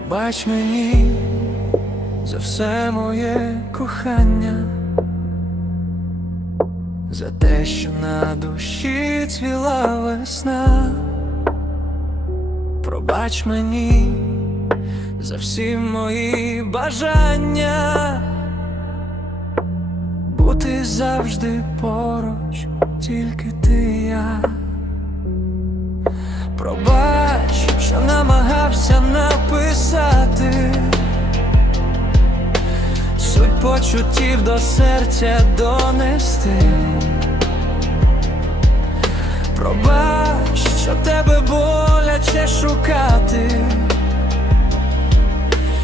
Пробач мені за все моє кохання, за те, що на душі цвіла весна. Пробач мені за всі мої бажання, бути завжди поруч, тільки ти і я. Пробач, що намагався написати Суть почуттів до серця донести. Пробач, що тебе боляче шукати,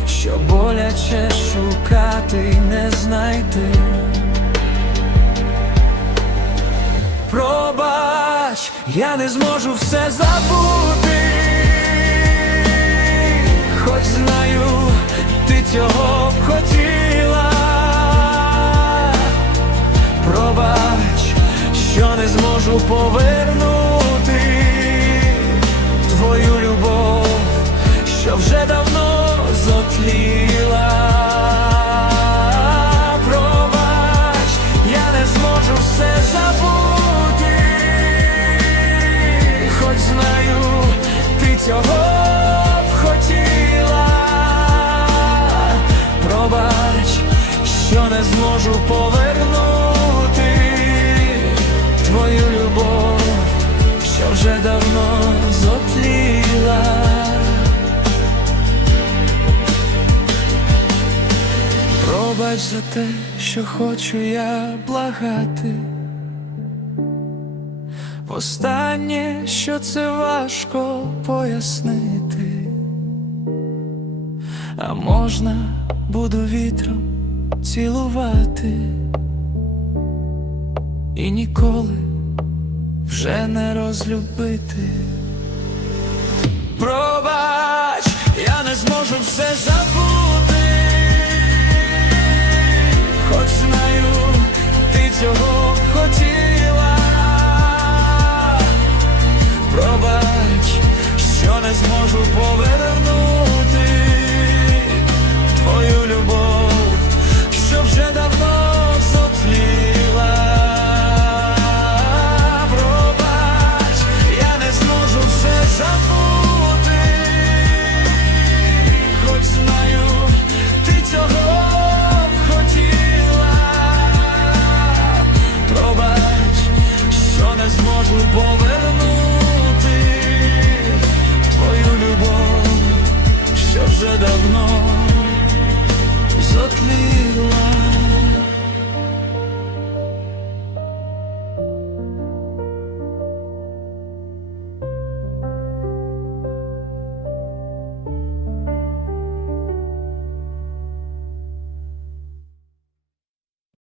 що боляче шукати і не знайти. Пробач, я не зможу все забути, повернути твою любов, що вже давно зотліла. Пробач, я не зможу все забути, хоч знаю, ти цього б хотіла. Пробач, що не зможу повернути вже давно зотліла. Пробач за те, що хочу я благати. Останнє, що це важко пояснити, а можна буду вітром цілувати і ніколи вже не розлюбити. Пробач, я не зможу все забути, хоч знаю, ти цього хотіла. Пробач, що не зможу повернути зможу повернути твою любов, що вже давно затліла.